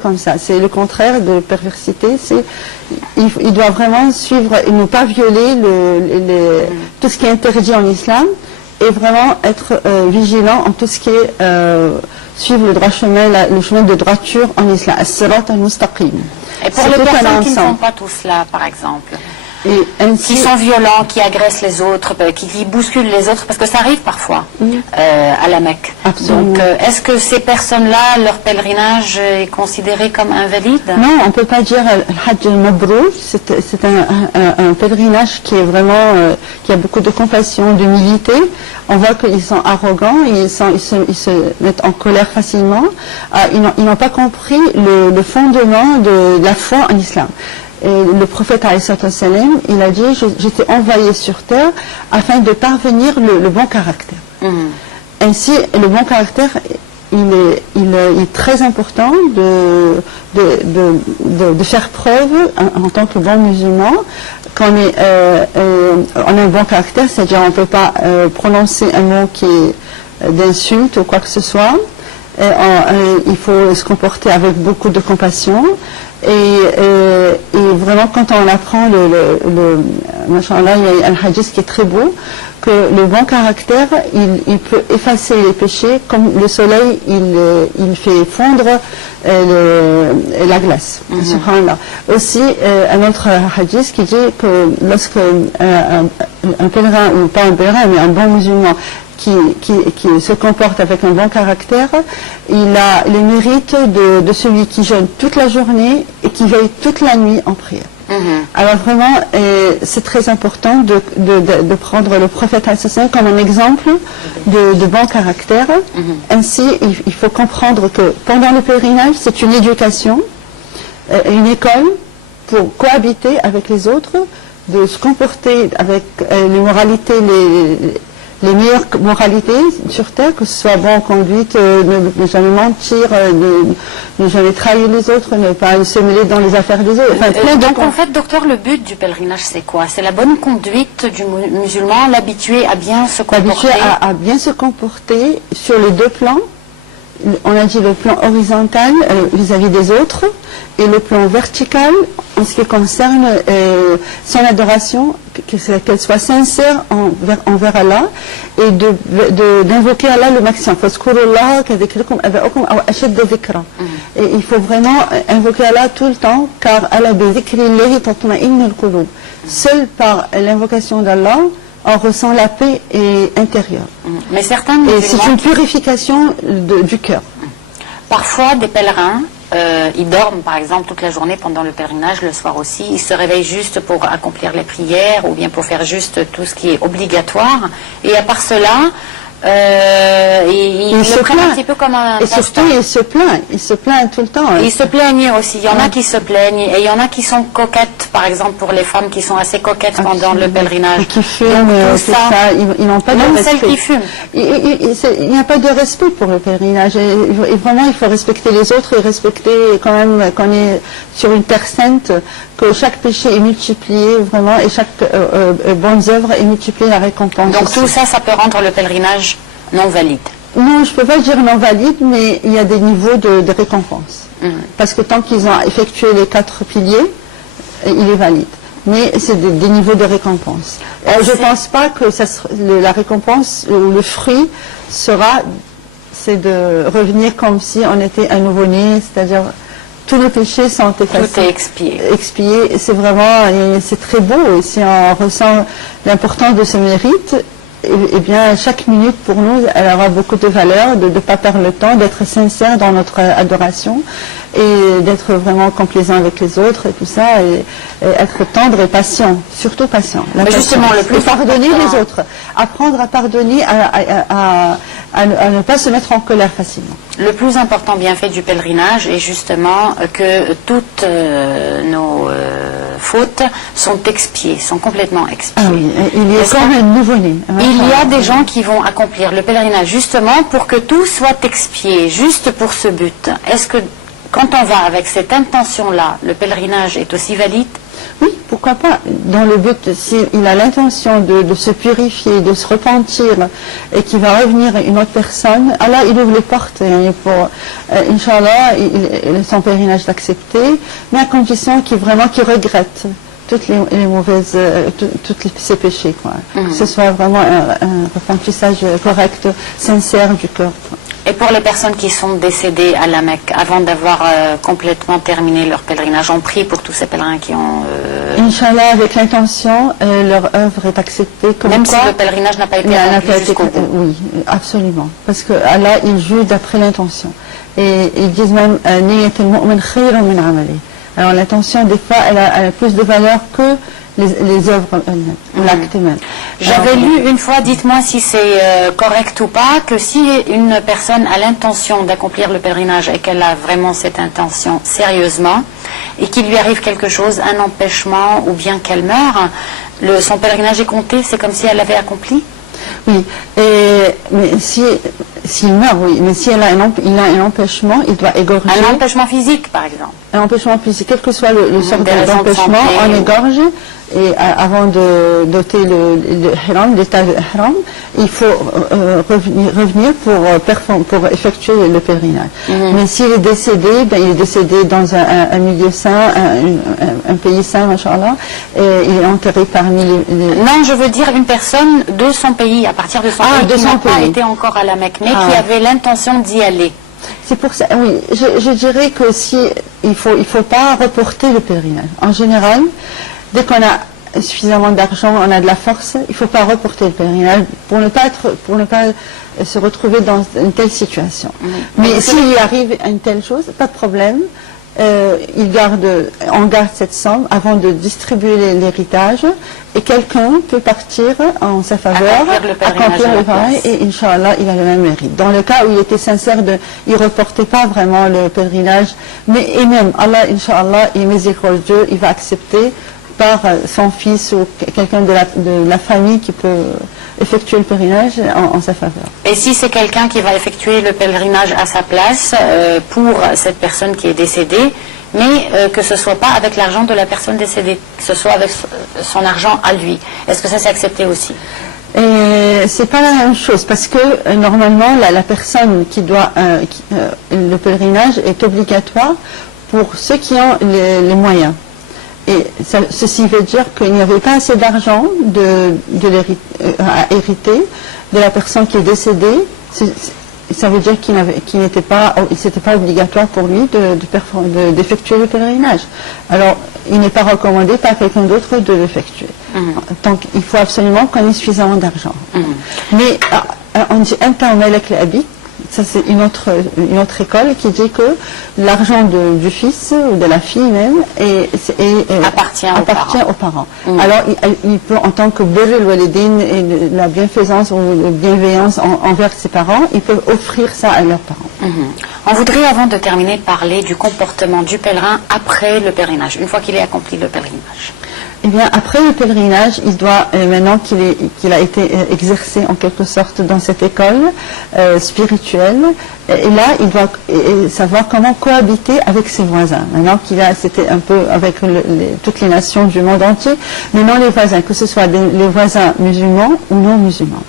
Comme ça, c'est le contraire de perversité. Il doit vraiment suivre et ne pas violer tout ce qui est interdit en islam et vraiment être vigilant en tout ce qui est suivre le droit chemin, le chemin de droiture en islam. As-sirat al-mustaqim. Et pour les personnes qui ne font pas tout cela, par exemple, qui sont violents, qui agressent les autres, qui bousculent les autres, parce que ça arrive parfois à la Mecque. Absolument. Donc, est-ce que ces personnes-là, leur pèlerinage est considéré comme invalide? Non, on ne peut pas dire Al-Hajj al-Mabrur. C'est un pèlerinage qui est vraiment, qui a beaucoup de compassion, d'humilité. On voit qu'ils sont arrogants, ils se mettent en colère facilement. Ils n'ont pas compris le fondement de la foi en islam. Et le prophète salam, il a dit j'étais envoyé sur terre afin de parvenir le bon caractère. Ainsi, le bon caractère, il est très important de faire preuve en tant que bon musulman qu'on on a un bon caractère, c'est-à-dire on ne peut pas prononcer un mot qui est d'insulte ou quoi que ce soit. Il faut se comporter avec beaucoup de compassion et vraiment quand on apprend machallah, il y a un hadith qui est très beau, que le bon caractère il peut effacer les péchés comme le soleil il fait fondre la glace. Subhanallah. Aussi un autre hadith qui dit que lorsque un pèlerin, ou pas un pèlerin mais un bon musulman qui se comporte avec un bon caractère, il a le mérite de celui qui jeûne toute la journée et qui veille toute la nuit en prière. Alors vraiment, c'est très important de prendre le prophète comme un exemple de bon caractère. Ainsi, il faut comprendre que pendant le pèlerinage, c'est une éducation, une école pour cohabiter avec les autres, de se comporter avec les moralités, les meilleures moralités sur terre, que ce soit bonne conduite, ne jamais mentir, ne jamais trahir les autres, ne pas se mêler dans les affaires des autres. Enfin, donc en fait, docteur, le but du pèlerinage, c'est quoi? C'est la bonne conduite du musulman, l'habituer à bien se comporter? L'habituer à bien se comporter sur les deux plans. On a dit le plan horizontal vis-à-vis des autres et le plan vertical en ce qui concerne son adoration, qu'elle soit sincère envers Allah et d'invoquer Allah le maximum. Et il faut vraiment invoquer Allah tout le temps, car Allah seul par l'invocation d'Allah on ressent la paix intérieure. Mais certains et c'est une purification du cœur. Parfois, des pèlerins, ils dorment par exemple toute la journée pendant le pèlerinage, le soir aussi. Ils se réveillent juste pour accomplir les prières ou bien pour faire juste tout ce qui est obligatoire. Et à part cela, ils le prennent un petit peu comme un... Et surtout, ils se plaignent tout le temps. Ils se plaignent aussi. Il y en a qui se plaignent et il y en a qui sont coquettes, par exemple pour les femmes qui sont assez coquettes pendant le pèlerinage. Et qui fument, tout ça. Ils n'ont pas de respect. Même celles qui fument. Il n'y a pas de respect pour le pèlerinage. Et vraiment, il faut respecter les autres et respecter quand même qu'on est sur une terre sainte, que chaque péché est multiplié vraiment et chaque bonne œuvre est multipliée la récompense. Donc tout ça, ça peut rendre le pèlerinage non valide? Non, je ne peux pas dire non valide, mais il y a des niveaux de récompense. Parce que tant qu'ils ont effectué les 4 piliers, il est valide. Mais c'est des niveaux de récompense. Je ne pense pas que la récompense, le fruit sera, c'est de revenir comme si on était un nouveau-né, c'est-à-dire tous les péchés sont effacés. Tout est expié. Expié, c'est vraiment, c'est très beau. Et si on ressent l'importance de ce mérite, eh bien, chaque minute pour nous, elle aura beaucoup de valeur, de ne pas perdre le temps, d'être sincère dans notre adoration et d'être vraiment complaisant avec les autres et tout ça, et être tendre et patient, surtout patient. Mais justement, le plus pardonner les autres, apprendre à pardonner, à ne pas se mettre en colère facilement. Le plus important bienfait du pèlerinage est justement que toutes nos fautes sont expiées, sont complètement expiées. Ah oui, il y a comme un nouveau-né. Il y a des gens qui vont accomplir le pèlerinage justement pour que tout soit expié, juste pour ce but. Est-ce que quand on va avec cette intention-là, le pèlerinage est aussi valide? Oui, pourquoi pas. Dans le but, s'il a l'intention de se purifier, de se repentir, et qu'il va revenir une autre personne, Allah, il ouvre les portes. Et pour, Inch'Allah, son pèlerinage est accepté, mais à condition qu'il regrette toutes les mauvaises, ses péchés, quoi. Que ce soit vraiment un repentissage correct, sincère du cœur, quoi. Et pour les personnes qui sont décédées à la Mecque, avant d'avoir complètement terminé leur pèlerinage, on prie pour tous ces pèlerins qui ont... Inch'Allah, avec l'intention, leur œuvre est acceptée. Comme même quoi, si le pèlerinage n'a pas été accompli jusqu'au bout. Oui, absolument. Parce que Allah, il juge d'après l'intention. Et ils disent même, alors l'intention, des fois, elle a plus de valeur que les œuvres elles-mêmes, l'acte même. J'avais lu une fois, dites-moi si c'est correct ou pas, que si une personne a l'intention d'accomplir le pèlerinage et qu'elle a vraiment cette intention sérieusement, et qu'il lui arrive quelque chose, un empêchement ou bien qu'elle meurt, son pèlerinage est compté, c'est comme si elle l'avait accompli? Oui, mais s'il meurt, oui, mais si il a un empêchement, il doit égorger. Un empêchement physique, par exemple. Un empêchement physique, quel que soit le sort d'empêchement, on égorge. Et avant d'ôter le haram, l'état de haram, il faut revenir pour effectuer le pèlerinage. Mais s'il est décédé, il est décédé dans un milieu saint, un pays saint, machallah, et il est enterré parmi les... Non, je veux dire une personne de son pays, à partir de son pays, qui n'a pas été encore à la Mecque, mais qui avait l'intention d'y aller. C'est pour ça, oui, je dirais que il faut pas reporter le pèlerinage. En général, dès qu'on a suffisamment d'argent, on a de la force, il ne faut pas reporter le pèlerinage pour ne pas se retrouver dans une telle situation. Mais s'il y arrive une telle chose, pas de problème. On garde cette somme avant de distribuer l'héritage et quelqu'un peut partir en sa faveur, accomplir le pèlerinage et Inch'Allah il a le même mérite. Dans le cas où il était sincère, il ne reportait pas vraiment le pèlerinage, et même Allah, Inch'Allah, il est miséricordieux, il va accepter par son fils ou quelqu'un de la famille qui peut effectuer le pèlerinage en sa faveur. Et si c'est quelqu'un qui va effectuer le pèlerinage à sa place pour cette personne qui est décédée, mais que ce ne soit pas avec l'argent de la personne décédée, que ce soit avec son argent à lui, est-ce que ça c'est accepté aussi? C'est pas la même chose parce que normalement la personne qui doit le pèlerinage est obligatoire pour ceux qui ont les moyens. Et ceci veut dire qu'il n'y avait pas assez d'argent à hériter de la personne qui est décédée. Ça veut dire qu'il n'était pas obligatoire pour lui d'effectuer le pèlerinage. Alors, il n'est pas recommandé par quelqu'un d'autre de l'effectuer. Donc, il faut absolument qu'on ait suffisamment d'argent. Mais on dit un temps avec les habits. Ça, c'est une autre école qui dit que l'argent du fils ou de la fille même appartient aux parents. Alors, il peut, en tant que birr al-walidin et la bienfaisance ou la bienveillance envers ses parents, il peut offrir ça à leurs parents. On voudrait, avant de terminer, parler du comportement du pèlerin après le pèlerinage, une fois qu'il ait accompli le pèlerinage. Eh bien, après le pèlerinage, il doit, maintenant qu'il a été exercé en quelque sorte dans cette école spirituelle, et là, il doit savoir comment cohabiter avec ses voisins. Maintenant c'était un peu avec toutes les nations du monde entier, maintenant les voisins, que ce soit les voisins musulmans ou non musulmans.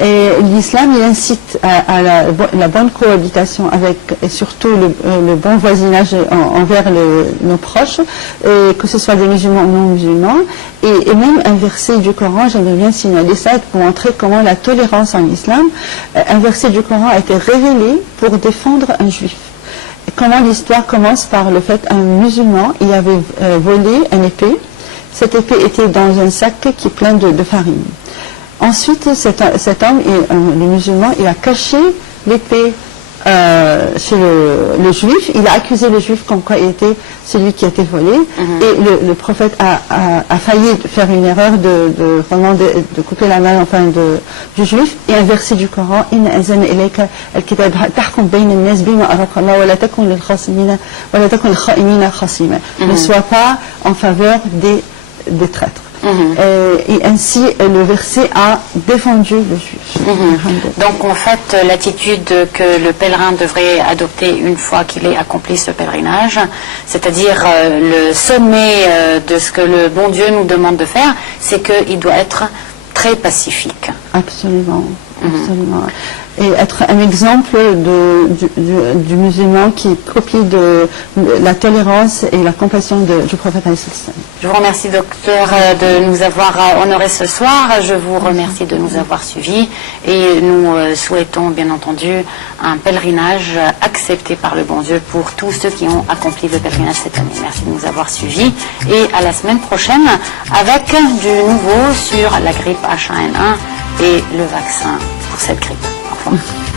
Et l'islam, il incite à la bonne cohabitation et surtout le bon voisinage envers nos proches, que ce soit des musulmans ou non musulmans. Et même un verset du Coran, j'aimerais bien signaler ça pour montrer comment la tolérance en islam, un verset du Coran a été révélé pour défendre un juif. Et comment l'histoire commence par le fait qu'un musulman, il avait volé une épée. Cette épée était dans un sac qui est plein de farine. Ensuite, cet homme, le musulman, il a caché l'épée chez le juif. Il a accusé le juif comme quoi il était celui qui a été volé. Et le prophète a failli faire une erreur de couper la main du juif. Et un verset du Coran, Inna anzalna ilayka al-kitab tahkum bayna an-nas bima araka Allah wa la takun lil-kha'inina khasima. Ne sois pas en faveur des traîtres. Et ainsi, le verset a défendu le juif. Donc en fait, l'attitude que le pèlerin devrait adopter une fois qu'il ait accompli ce pèlerinage, c'est-à-dire le sommet de ce que le bon Dieu nous demande de faire, c'est qu'il doit être très pacifique. Absolument, absolument. Et être un exemple du musulman qui copie de la tolérance et la compassion du prophète. Je vous remercie, docteur, de nous avoir honorés ce soir. Je vous remercie de nous avoir suivis et nous souhaitons bien entendu un pèlerinage accepté par le bon Dieu pour tous ceux qui ont accompli le pèlerinage cette année. Merci de nous avoir suivis et à la semaine prochaine avec du nouveau sur la grippe H1N1 et le vaccin pour cette grippe. Au revoir.